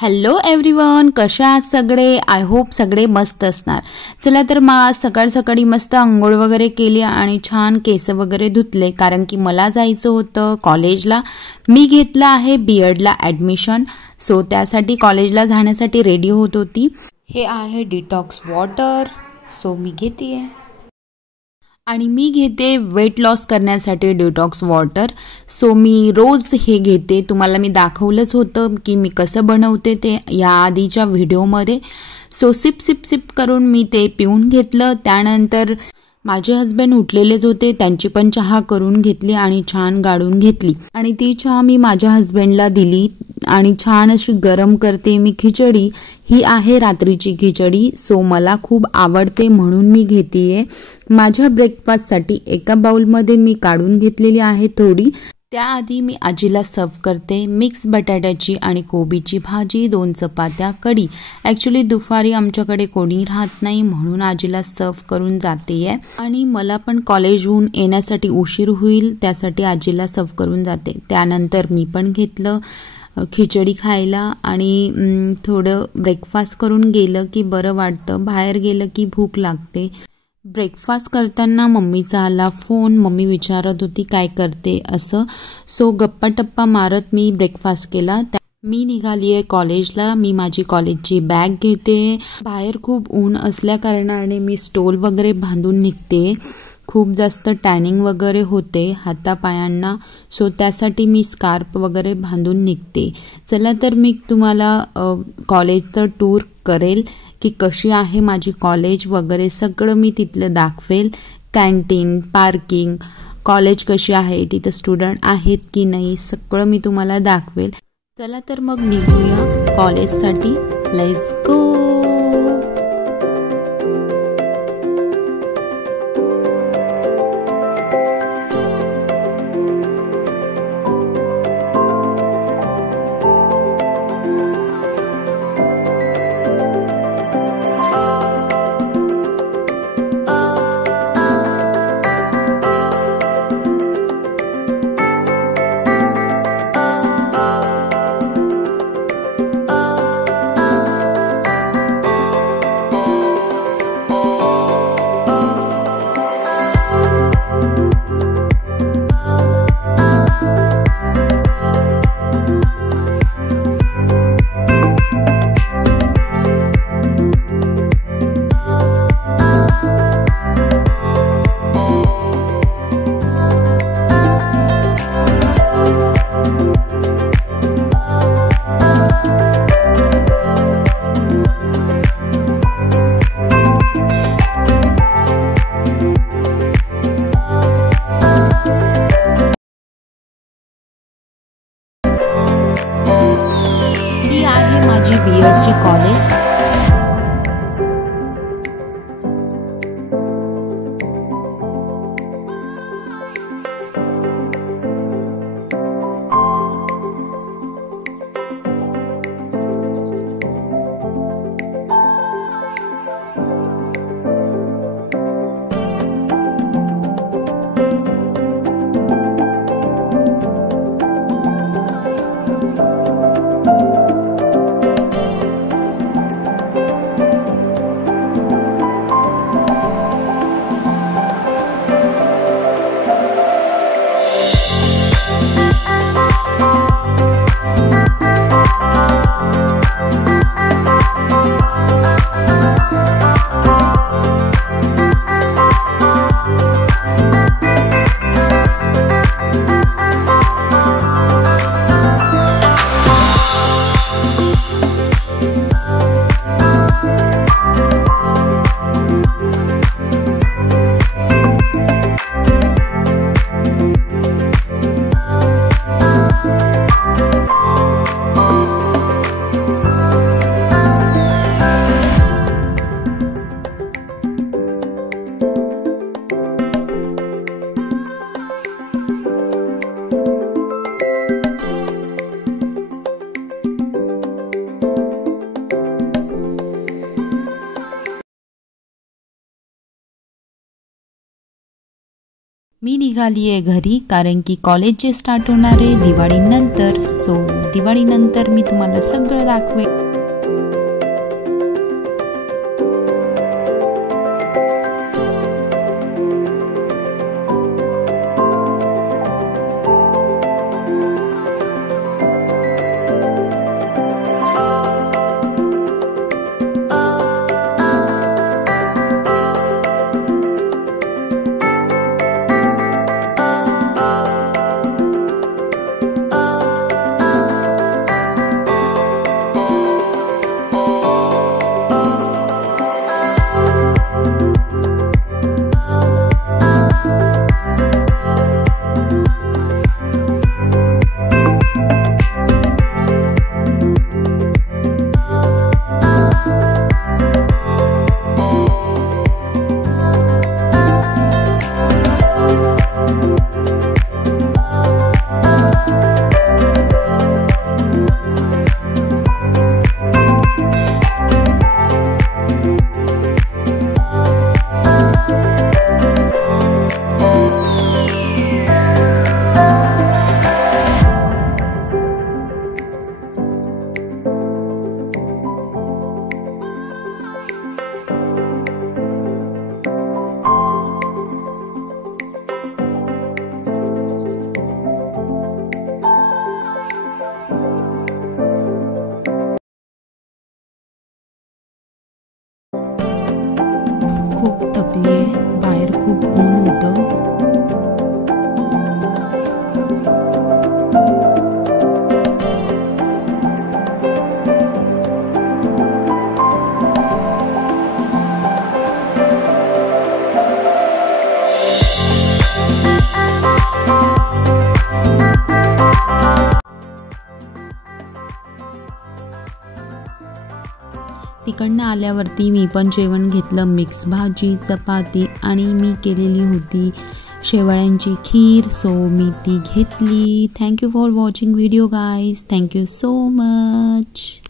Hello everyone, कशा आहात सगळे? आय होप सगळे मस्त असणार। चला तर मग सकाळी मस्त अंघोळ वगैरे केली आणि छान केस वगैरे धुतले, कारण की मला जायचं होतं कॉलेजला। मी घेतलं आहे बीएडला ॲडमिशन, सो त्यासाठी कॉलेजला जाण्यासाठी रेडी होत होती। हे आहे डिटॉक्स वॉटर, सो मी घेते आणि मी घेते वेट लॉस करण्यासाठी डिटॉक्स वॉटर। सो मी रोज हे घेते। तुम्हाला मी दाखवलंच होतं की मी कसं बनवते ते या आधीच्या व्हिडिओमध्ये। सो सिप करून मी ते पिऊन घेतलं। त्यानंतर माझे हस्बंड उठलेलेच होते, त्यांची पण चहा करून घेतली आणि छान गाळून घेतली आणि ती चहा मी माझ्या हस्बंडला दिली आणि छान अशी गरम करते मी खिचडी। ही आहे रात्रीची खिचडी, सो मला खूप आवडते म्हणून मी घेतेय। माझ्या ब्रेकफास्टसाठी एका बाउलमध्ये मी काढून घेतलेली आहे थोडी। त्याआधी मी आजीला सर्व करते मिक्स बटाट्याची आणि कोबीची भाजी, 2 चपात्या, कढी। ॲक्च्युली दुपारी आमच्याकडे कोणी राहत नाही म्हणून आजीला सर्व करून जाते आणि मला पण कॉलेजहून येण्यासाठी उशीर होईल, त्यासाठी आजीला सर्व करून जाते। त्यानंतर मी पण घेतलं खिचडी खायला आणि थोडं ब्रेकफास्ट करून गेलं की बरं वाटतं, बाहेर गेलं की भूक लागते। ब्रेकफास्ट करताना मम्मीचा आला फोन, मम्मी विचारत होती काय करते असं। सो गप्पा टप्पा मारत मी ब्रेकफास्ट केला। मी निघाली आहे कॉलेजला। मी माझी कॉलेजची बॅग घेते। बाहेर खूप ऊन असल्या कारणाने मी स्टोल वगैरे बांधून निघते। खूप जास्त टॅनिंग वगैरे होते हातापायांना, सो त्यासाठी मी स्कार्फ वगैरे बांधून निघते। चला तर मी तुम्हाला कॉलेजचं टूर करेल की कशी आहे माझी कॉलेज वगैरे सगळं मी तिथलं दाखवेल। कॅन्टीन, पार्किंग, कॉलेज कशी आहे, तिथं स्टुडंट आहेत की नाही, सगळं मी तुम्हाला दाखवेल। चला तर मग निघूया कॉलेजसाठी, लेट्स गो। माझी बीएडची कॉलेज। मी निघाली आहे घरी कारण की कॉलेज जे स्टार्ट होणार आहे दिवाळीनंतर. सो दिवाळीनंतर मी तुम्हाला सगळं दाखवेन. खूप थकली आहे, बाहेर खूप ऊन होतं. तिकडनं आल्यावरती मी पण जेवण घेतलं, मिक्स भाजी, चपाती आणि मी केलेली होती शेवळ्यांची खीर. सो मी ती घेतली. Thank you for watching video guys. Thank you so much.